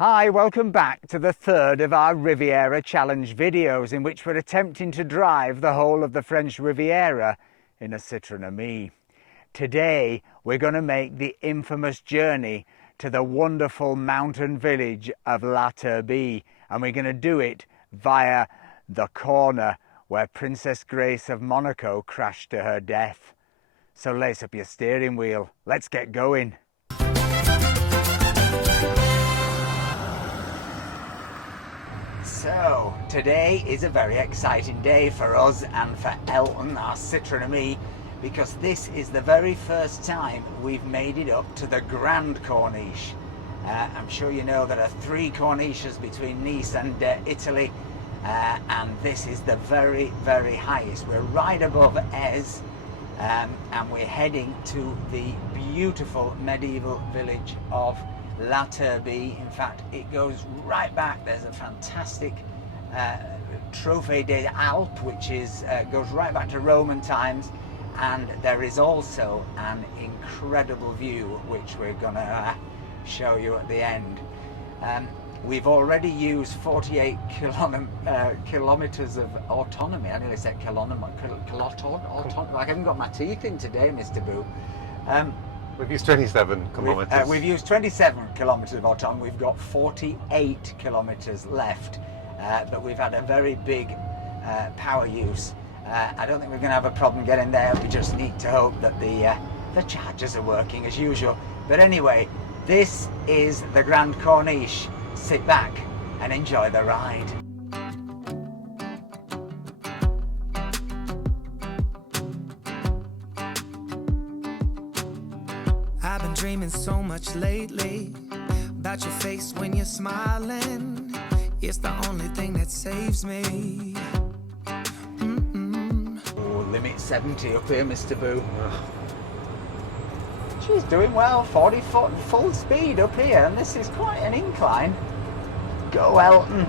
Hi, welcome back to the third of our Riviera Challenge videos in which we're attempting to drive the whole of the French Riviera in a CITROEN AMI. Today we're going to make the infamous journey to the wonderful mountain village of La Turbie, and we're going to do it via the corner where Princess Grace of Monaco crashed to her death. So lace up your steering wheel, let's get going. So, today is a very exciting day for us and for Elton, our CITROEN AMI, because this is the very first time we've made it up to the Grand Corniche. I'm sure you know there are 3 corniches between Nice and Italy, and this is the very, very highest. We're right above Aix, and we're heading to the beautiful medieval village of La Turbie. In fact, it goes right back. There's a fantastic Trophée des Alpes, which goes right back to Roman times, and there is also an incredible view which we're gonna show you at the end. We've already used 48 kilometers of autonomy. I nearly said autonomy. I haven't got my teeth in today, Mr. Boo. We've used 27 kilometres. We've used 27 kilometres of autonomy. We've got 48 kilometres left, but we've had a very big power use. I don't think we're going to have a problem getting there. We just need to hope that the chargers are working as usual. But anyway, this is the Grand Corniche. Sit back and enjoy the ride. I've been dreaming so much lately about your face when you're smiling. It's the only thing that saves me. Oh, limit 70 up here, Mr. Boo. She's doing well, 40 foot full speed up here, and this is quite an incline. Go, Elton.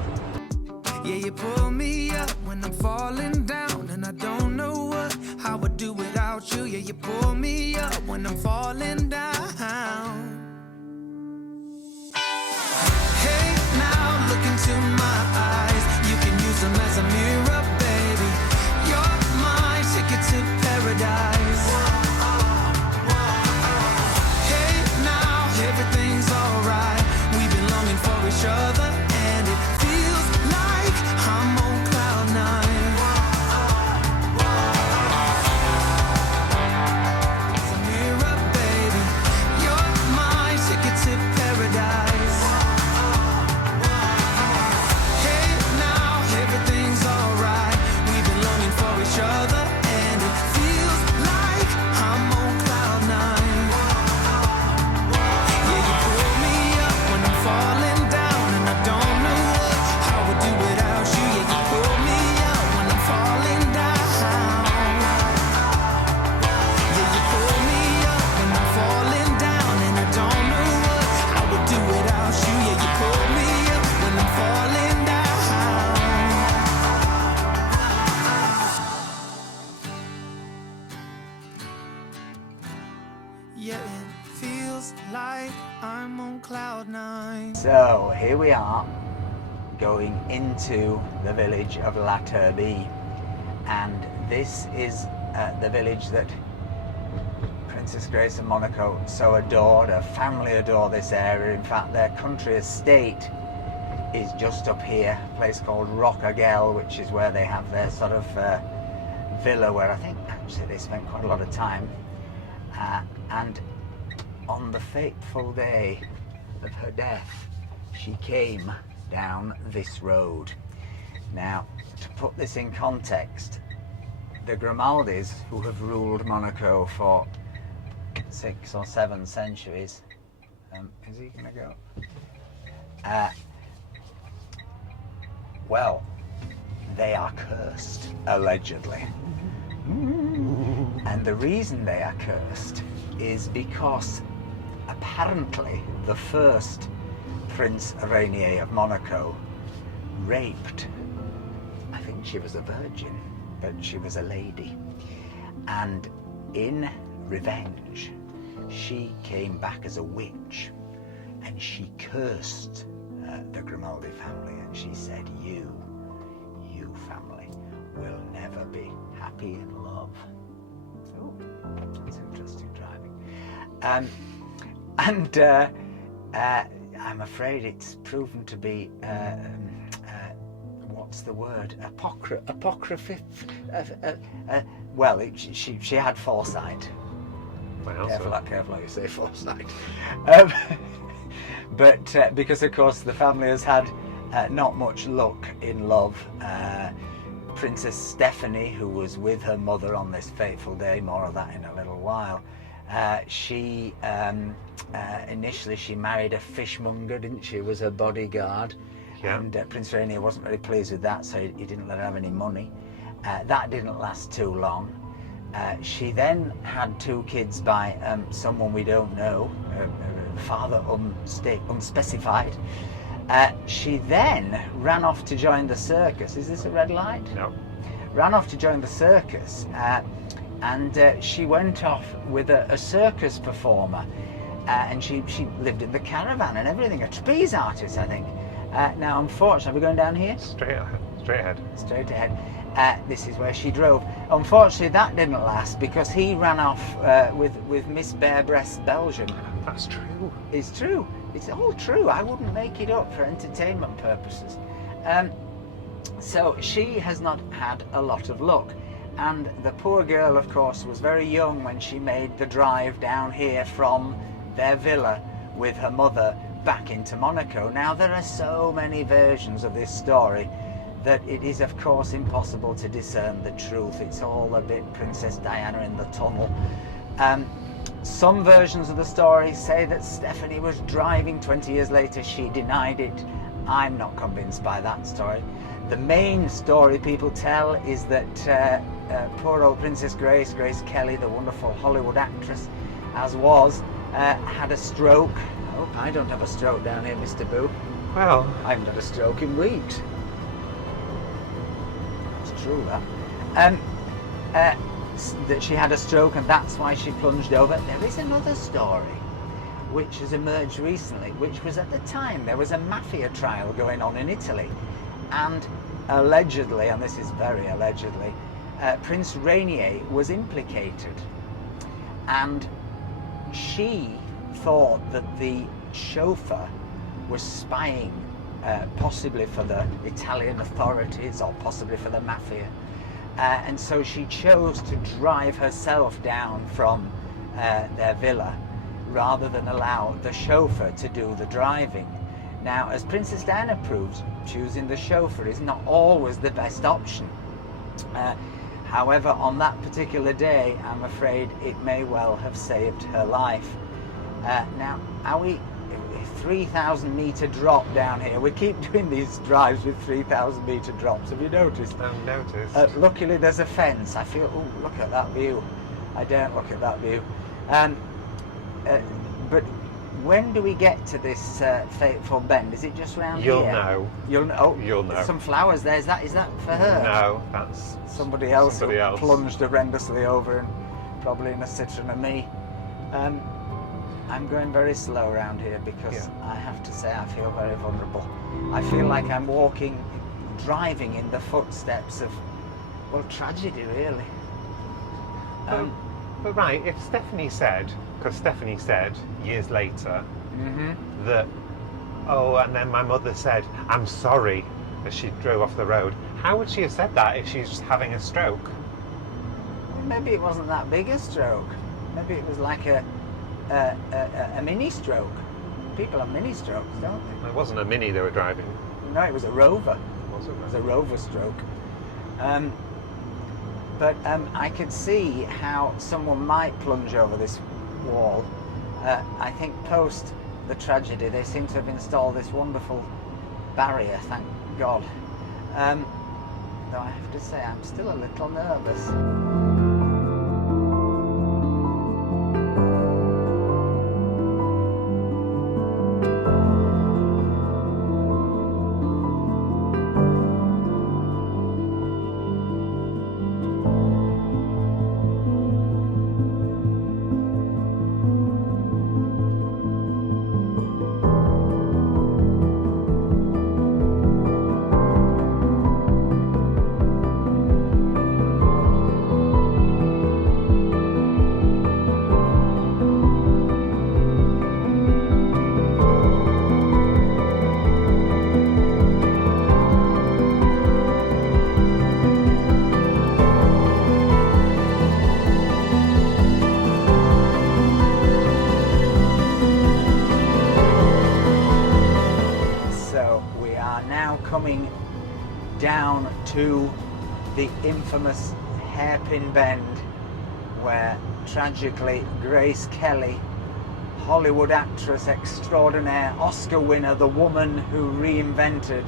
Yeah, you pull me up when I'm falling down, and I don't know how I would do without you. Yeah, you pull me up when I'm falling down. Hey, now look into my eyes. You can use them as a mirror, baby. You're my ticket to paradise. Hey, now everything's alright. We've been longing for each other, and it feels like I'm on cloud 9. It's a mirror, baby. You're my ticket to paradise. Hey, now everything's alright. We've been longing for each other, and it feels like I'm on cloud 9. Yeah, you pull me up when I'm falling down, and I don't know how I would do without you. Yeah, you pull me up when I'm falling down. Yeah, you pull me up when I'm falling down, and I don't know how I would do without you. Yeah, you pull me up when I'm falling down. Yeah, it feels like I'm on cloud 9. So here we are, going into the village of La Turbie, and this is the village that Princess Grace of Monaco so adored. Her family adore this area. In fact, their country estate is just up here, a place called Rocaguel, which is where they have their sort of villa, where I think actually they spent quite a lot of time. And on the fateful day of her death, she came down this road. Now, to put this in context, the Grimaldis, who have ruled Monaco for 6 or 7 centuries, is he gonna go? Well, they are cursed, allegedly. And the reason they are cursed is because apparently the first Prince Rainier of Monaco raped, I think she was a virgin, but she was a lady, and in revenge she came back as a witch, and she cursed the Grimaldi family, and she said, you family will never be happy in love. Oh, that's interesting driving. I'm afraid it's proven to be what's the word? Apocryphal. Well, she had foresight. Well, Careful how you say foresight. But because of course the family has had not much luck in love. Princess Stephanie, who was with her mother on this fateful day, more of that in a little while, she initially she married a fishmonger, didn't she? Was her bodyguard. Yeah. And Prince Rainier wasn't very pleased with that, so he didn't let her have any money. That didn't last too long. She then had 2 kids by someone we don't know, father unspecified. She then ran off to join the circus. Is this a red light? No. Ran off to join the circus, and she went off with a circus performer, and she lived in the caravan and everything, a trapeze artist, I think. Now, unfortunately, are we going down here? Straight ahead. Straight ahead. This is where she drove. Unfortunately, that didn't last because he ran off with Miss Bare-Breast Belgium. That's true. It's true. It's all true. I wouldn't make it up for entertainment purposes. So she has not had a lot of luck. And the poor girl, of course, was very young when she made the drive down here from their villa with her mother back into Monaco. Now, there are so many versions of this story that it is, of course, impossible to discern the truth. It's all a bit Princess Diana in the tunnel. Some versions of the story say that Stephanie was driving 20 years later. She denied it. I'm not convinced by that story. The main story people tell is that poor old Princess Grace Kelly, the wonderful Hollywood actress, as was, had a stroke. I hope I don't have a stroke down here, Mr. Boo. Well, I haven't had a stroke in weeks. It's true, that. That she had a stroke and that's why she plunged over. There is another story which has emerged recently, which was at the time there was a mafia trial going on in Italy, and allegedly, and this is very allegedly, Prince Rainier was implicated, and she thought that the chauffeur was spying possibly for the Italian authorities or possibly for the mafia. And so she chose to drive herself down from their villa rather than allow the chauffeur to do the driving. Now, as Princess Diana proves, choosing the chauffeur is not always the best option. However, on that particular day, I'm afraid it may well have saved her life. Now, are we 3,000 metre drop down here? We keep doing these drives with 3,000 metre drops. Have you noticed? I've noticed. Luckily there's a fence. I feel, oh, look at that view. I don't look at that view. But when do we get to this fateful bend? Is it just round You'll here? know. You'll know. You'll know. Some flowers there. Is that for her? No, that's Somebody else. Somebody else. Plunged horrendously over and probably in a CITROEN AMI. I'm going very slow around here because I have to say I feel very vulnerable. I feel like I'm driving in the footsteps of, well, tragedy, really. But right, if Stephanie said, because Stephanie said years later that, oh, and then my mother said, I'm sorry, as she drove off the road, how would she have said that if she's just having a stroke? Well, maybe it wasn't that big a stroke. Maybe it was like a mini stroke. People have mini strokes, don't they? It wasn't a Mini they were driving. No, it was a Rover. Was it? It was a Rover stroke. But I could see how someone might plunge over this wall. I think post the tragedy they seem to have installed this wonderful barrier, thank God. Though I have to say I'm still a little nervous. are now coming down to the infamous hairpin bend where tragically Grace Kelly, Hollywood actress extraordinaire, Oscar winner, the woman who reinvented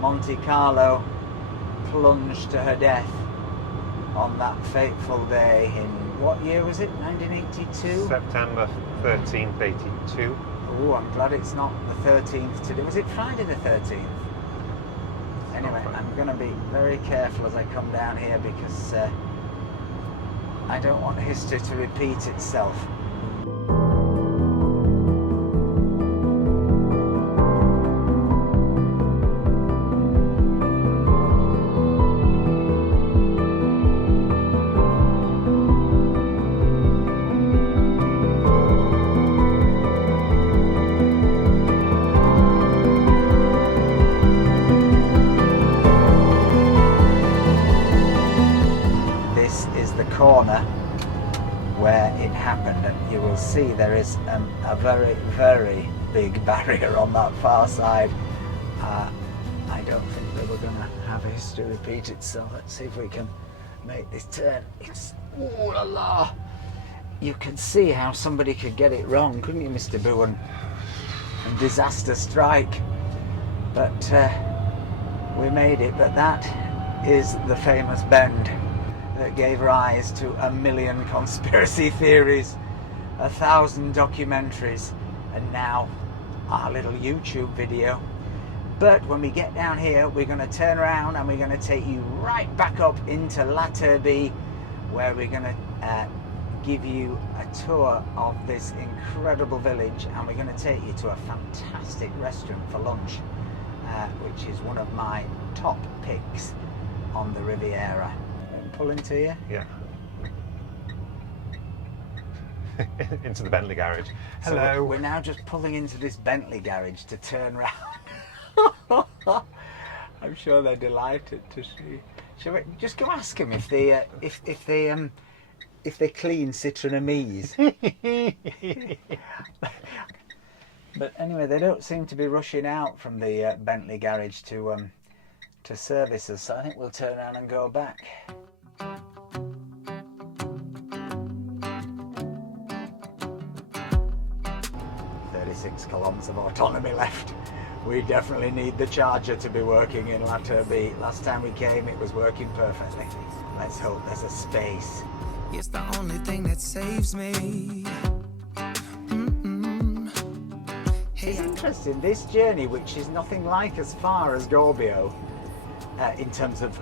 Monte Carlo, plunged to her death on that fateful day in, what year was it, 1982? September 13th, 82. Oh, I'm glad it's not the 13th today. Was it Friday the 13th? Anyway, I'm going to be very careful as I come down here because I don't want history to repeat itself. Corner where it happened, and you will see there is a very, very big barrier on that far side. I don't think that we're going to have history repeat itself. Let's see if we can make this turn. It's, ooh la la! You can see how somebody could get it wrong, couldn't you, Mr. Boo, and disaster strike. But we made it. But that is the famous bend that gave rise to 1 million conspiracy theories, 1,000 documentaries, and now our little YouTube video. But when we get down here, we're going to turn around and we're going to take you right back up into La Turbie, where we're going to give you a tour of this incredible village, and we're going to take you to a fantastic restaurant for lunch, which is one of my top picks on the Riviera. Pull into you? Yeah. Into the Bentley garage. Hello. So we're now just pulling into this Bentley garage to turn round. I'm sure they're delighted to see. Shall we just go ask them if they clean Citroen Amis? But anyway, they don't seem to be rushing out from the Bentley garage to service us, so I think we'll turn around and go back. 36 kilometers of autonomy left. We definitely need the charger to be working in La Turbie. Last time we came, it was working perfectly. Let's hope there's a space. It's the only thing that saves me. It's interesting, this journey, which is nothing like as far as Gorbio, in terms of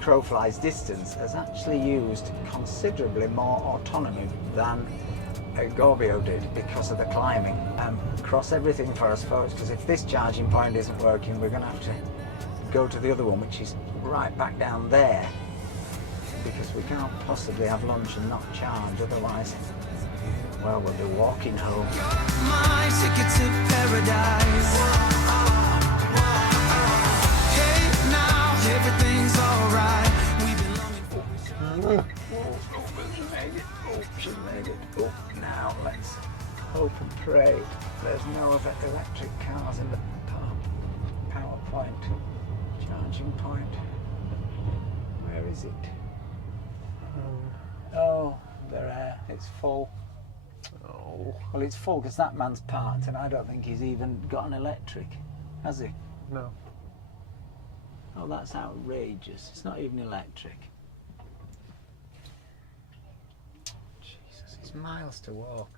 crowfly's distance, has actually used considerably more autonomy than Gorbio did because of the climbing. Cross everything for us folks, because if this charging point isn't working, we're going to have to go to the other one, which is right back down there, because we can't possibly have lunch and not charge, otherwise, well, we'll be walking home. My ticket to paradise. Everything's alright. We've been longing for She made it. Oh, now let's hope and pray there's no other electric cars in the power point, charging point. Where is it? Oh, there. It's full. Oh. Well, it's full because that man's parked, and I don't think he's even got an electric, has he? No. Oh, that's outrageous. It's not even electric. Jesus, it's miles to walk.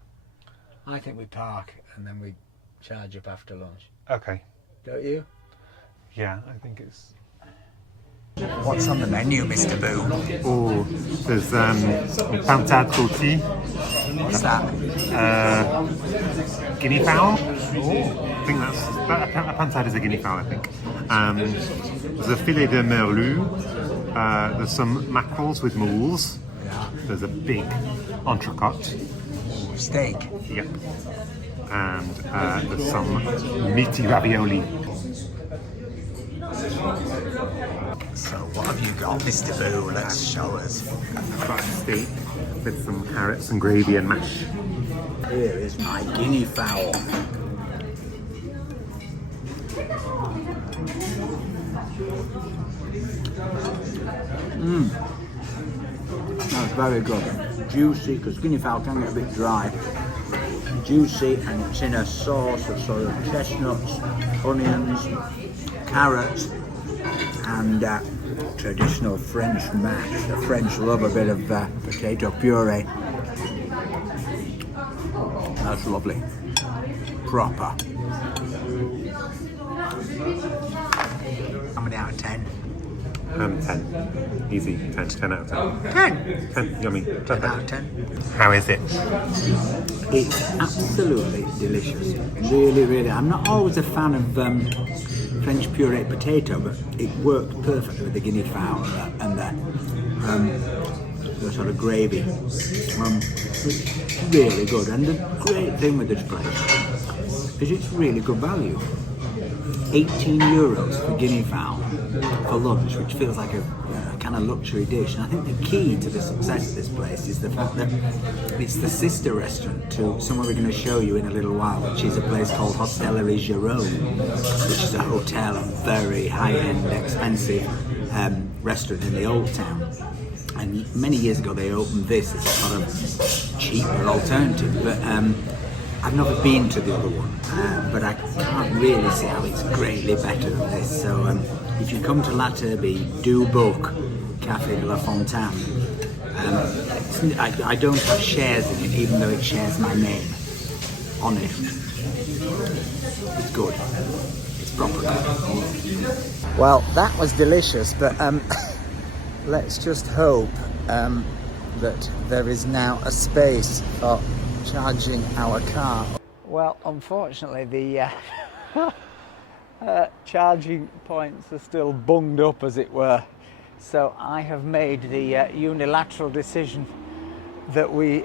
I think we park and then we charge up after lunch. Okay. Don't you? Yeah, I think it's... What's on the menu, Mr. Boo? Oh, there's pintade rôti. What's that? Guinea fowl. I think a pintade is a guinea fowl, I think. There's a filet de merlu. There's some mackerels with moules. Yeah. There's a big entrecote. Steak. Yep. And there's some meaty ravioli. So what have you got, Mr. Boo? Let's show us. Fried steak with some carrots and gravy and mash. Here is my guinea fowl. That's very good. Juicy, because guinea fowl can get a bit dry. Juicy, and it's in a sauce of sort of chestnuts, onions, carrots, and traditional French mash. The French love a bit of potato puree. That's lovely. Proper. How many out of 10? 10. Easy. 10 out of 10. 10? 10. Yummy. 10 out of 10. How is it? It's absolutely delicious. Really, really. I'm not always a fan of French pureed potato, but it works perfectly with the guinea fowl and the sort of gravy. It's really good. And the great thing with this place is it's really good value. 18 euros for guinea fowl for lunch, which feels like a kind of luxury dish. And I think the key to the success of this place is the fact that it's the sister restaurant to somewhere we're going to show you in a little while, which is a place called Hostellerie Jerome, which is a hotel, a very high-end, expensive restaurant in the Old Town. And many years ago they opened this as a sort of cheaper alternative, but I've never been to the other one, but I can't really see how it's greatly better than this. So if you come to La Turbie, do book Café de la Fontaine. I don't have shares in it, even though it shares my name on it. It's good. It's proper good. Well, that was delicious, but let's just hope that there is now a space for charging our car. Well, unfortunately the charging points are still bunged up, as it were, so I have made the unilateral decision that we,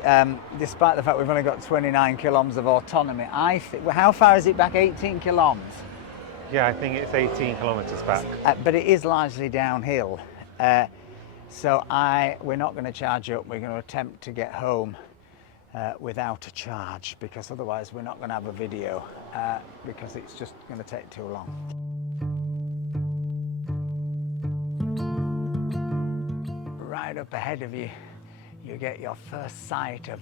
despite the fact we've only got 29 kilometres of autonomy, how far is it back? 18 kilometres? Yeah, I think it's 18 kilometres back. But it is largely downhill, so we're not going to charge up. We're going to attempt to get home without a charge, because otherwise we're not going to have a video, because it's just going to take too long. Right up ahead of you, you get your first sight of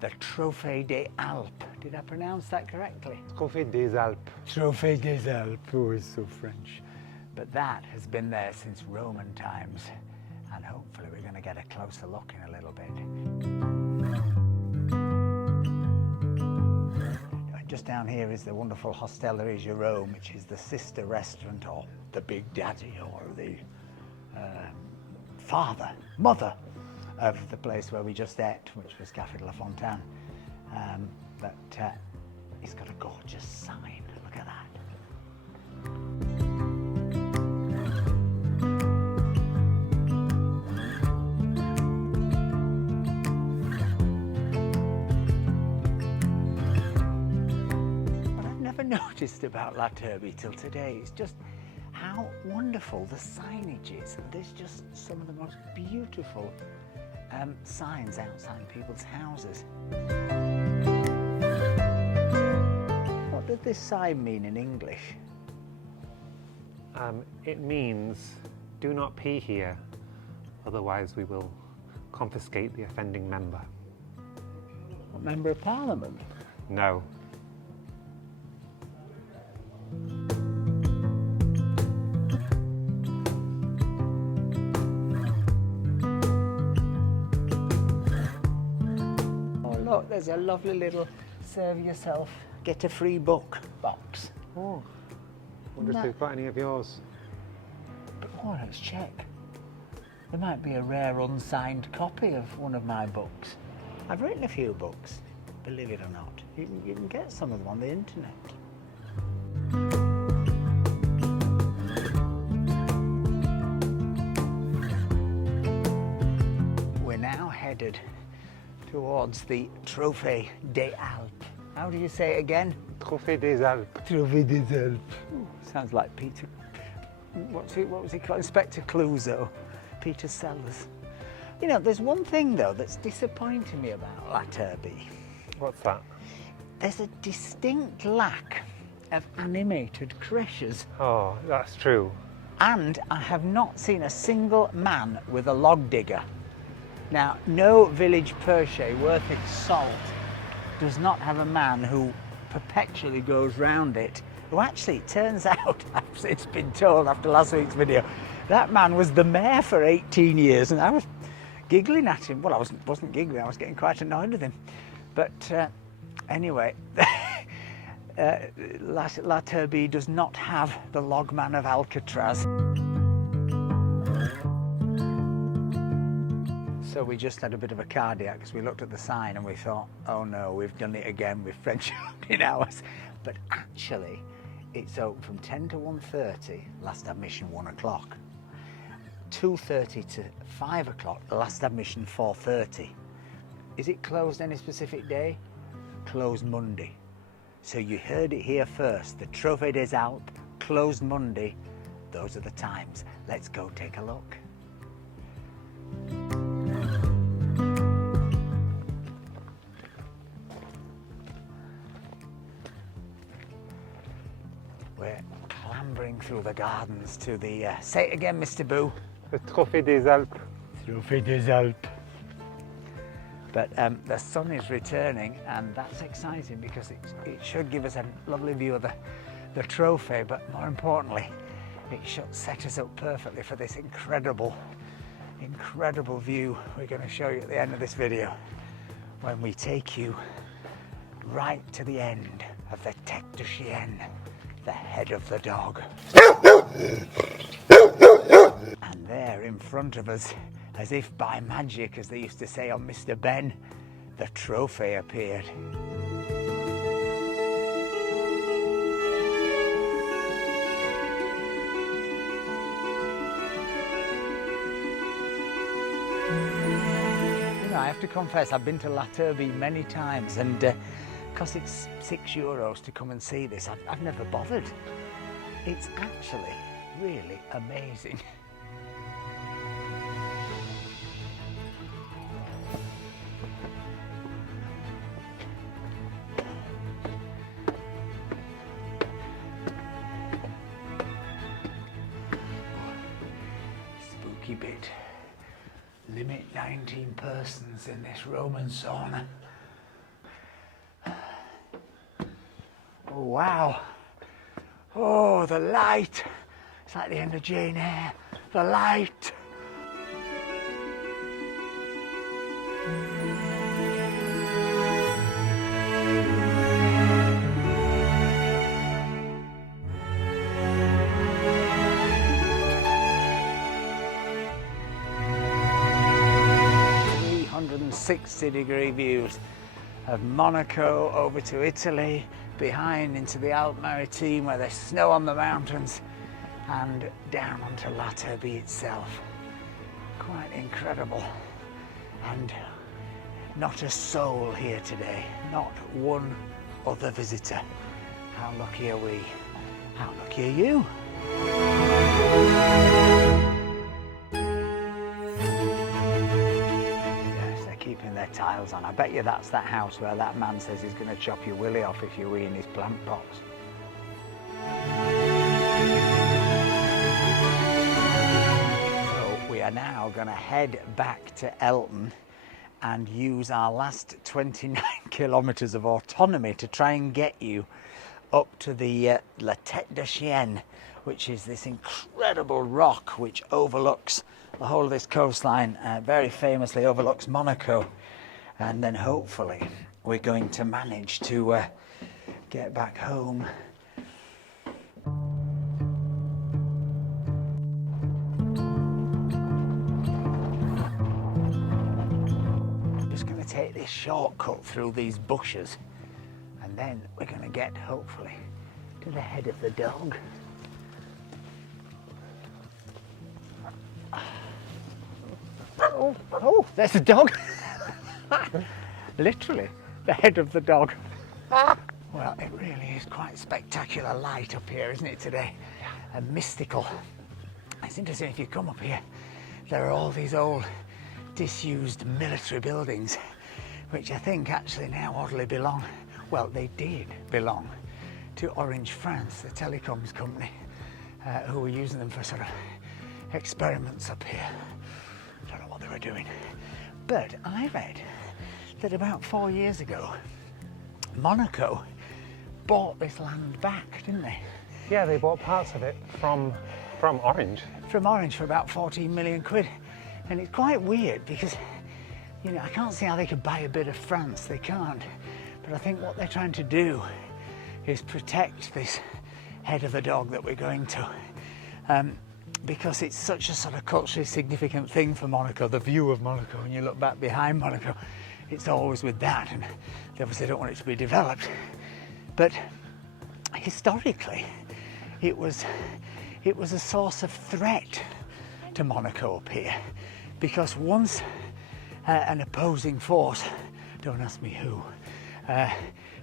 the Trophée des Alpes. Did I pronounce that correctly? Trophée des Alpes. Trophée des Alpes. Oh, it's so French. But that has been there since Roman times, and hopefully we're going to get a closer look in a little bit. Just down here is the wonderful Hostellerie Jerome, which is the sister restaurant, or the big daddy, or the mother of the place where we just ate, which was Café de la Fontaine. But it's got a gorgeous sign. Look at that. Noticed about La Turbie till today is just how wonderful the signage is. There's just some of the most beautiful signs outside people's houses. What did this sign mean in English? It means, do not pee here, otherwise we will confiscate the offending member. What, Member of Parliament? No. Look, there's a lovely little serve yourself, get a free book box. Oh, wonder if they've got any of yours. Oh, let's check. There might be a rare unsigned copy of one of my books. I've written a few books, believe it or not. You can get some of them on the internet. We're now headed towards the Trophée des Alpes. How do you say it again? Trophée des Alpes. Trophée des Alpes. Ooh, sounds like Peter. What was he called? Inspector Clouseau. Peter Sellers. You know, there's one thing though that's disappointing me about La Turbie. What's that? There's a distinct lack of animated creches. Oh, that's true. And I have not seen a single man with a log digger. Now, no village perche worth its salt does not have a man who perpetually goes round it, who actually, it turns out, it's been told after last week's video, that man was the mayor for 18 years, and I was giggling at him. Well, I wasn't giggling, I was getting quite annoyed with him. But anyway, La Turbie does not have the logman of Alcatraz. So we just had a bit of a cardiac because we looked at the sign and we thought, oh no, we've done it again with French opening hours. But actually, it's open from 10 to 1:30, last admission 1 o'clock. 2:30 to 5 o'clock, last admission 4:30. Is it closed any specific day? Closed Monday. So you heard it here first. The Trophée des Alpes, closed Monday. Those are the times. Let's go take a look. We're clambering through the gardens to the, say it again, Mr. Boo. The Trophée des Alpes. Trophée des Alpes. But the sun is returning, and that's exciting because it should give us a lovely view of the trophy, but more importantly, it should set us up perfectly for this incredible view we're going to show you at the end of this video, when we take you right to the end of the Tête de Chien, the head of the dog. And there in front of us, as if by magic, as they used to say on Mr. Ben, the trophy appeared. You know, I have to confess, I've been to La Turbie many times, and because it's €6 to come and see this, I've never bothered. It's actually really amazing. Bit. Limit 19 persons in this Roman sauna. Oh wow. Oh, the light. It's like the end of Jane Eyre. The light. .60-degree views of Monaco over to Italy, behind into the Alpes Maritimes where there's snow on the mountains, and down onto La Turbie itself. Quite incredible. And not a soul here today, not one other visitor. How lucky are we? How lucky are you? Keeping their tiles on. I bet you that's that house where that man says he's going to chop your willy off if you wee in his plant pots. So we are now going to head back to Elton and use our last 29 kilometres of autonomy to try and get you up to the La Tête de Chien, which is this incredible rock which overlooks the whole of this coastline, very famously overlooks Monaco. And then hopefully we're going to manage to get back home. Just going to take this shortcut through these bushes, and then we're going to get hopefully to the head of the dog. Oh, there's a dog. Literally, the head of the dog. Well, it really is quite spectacular light up here, isn't it, today? And mystical. It's interesting, if you come up here, there are all these old disused military buildings, which I think actually now oddly belong, well, they did belong to Orange France, the telecoms company, who were using them for sort of experiments up here. I don't know what they were doing. But I read that about 4 years ago, Monaco bought this land back, didn't they? Yeah, they bought parts of it from Orange. From Orange for about 14 million quid. And it's quite weird because, you know, I can't see how they could buy a bit of France. They can't. But I think what they're trying to do is protect this head of the dog that we're going to. Because it's such a sort of culturally significant thing for Monaco, the view of Monaco. When you look back behind Monaco, it's always with that, and they obviously don't want it to be developed. But historically, it was a source of threat to Monaco up here, because once an opposing force, don't ask me who,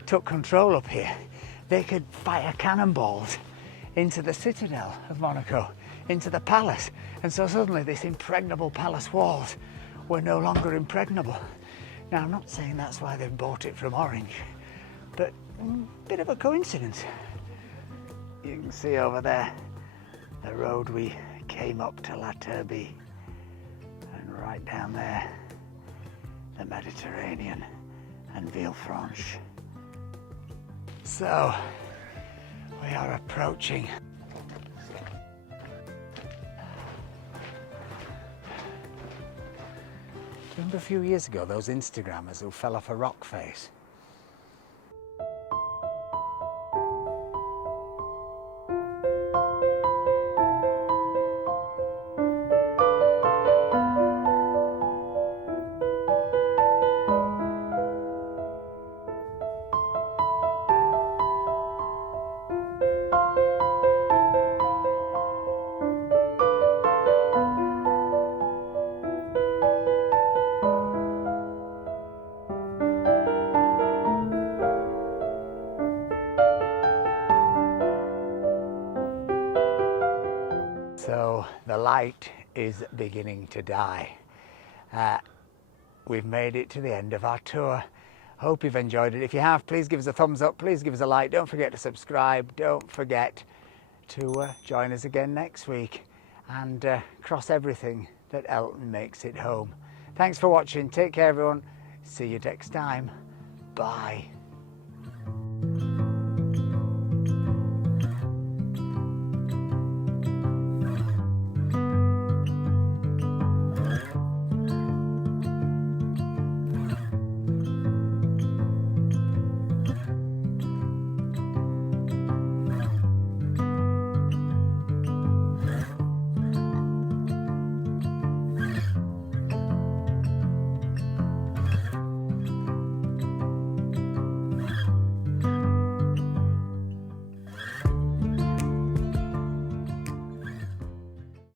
took control up here, they could fire cannonballs into the citadel of Monaco, into the palace, and so suddenly this impregnable palace walls were no longer impregnable. Now, I'm not saying that's why they've bought it from Orange, but bit of a coincidence. You can see over there the road we came up to La Turbie, and right down there the Mediterranean and Villefranche. So we are approaching. Remember a few years ago those Instagrammers who fell off a rock face? So the light is beginning to die. We've made it to the end of our tour. Hope you've enjoyed it. If you have, please give us a thumbs up, please give us a like. Don't forget to subscribe. Don't forget to join us again next week, and cross everything that Elton makes it home. Thanks for watching. Take care, everyone. See you next time. Bye.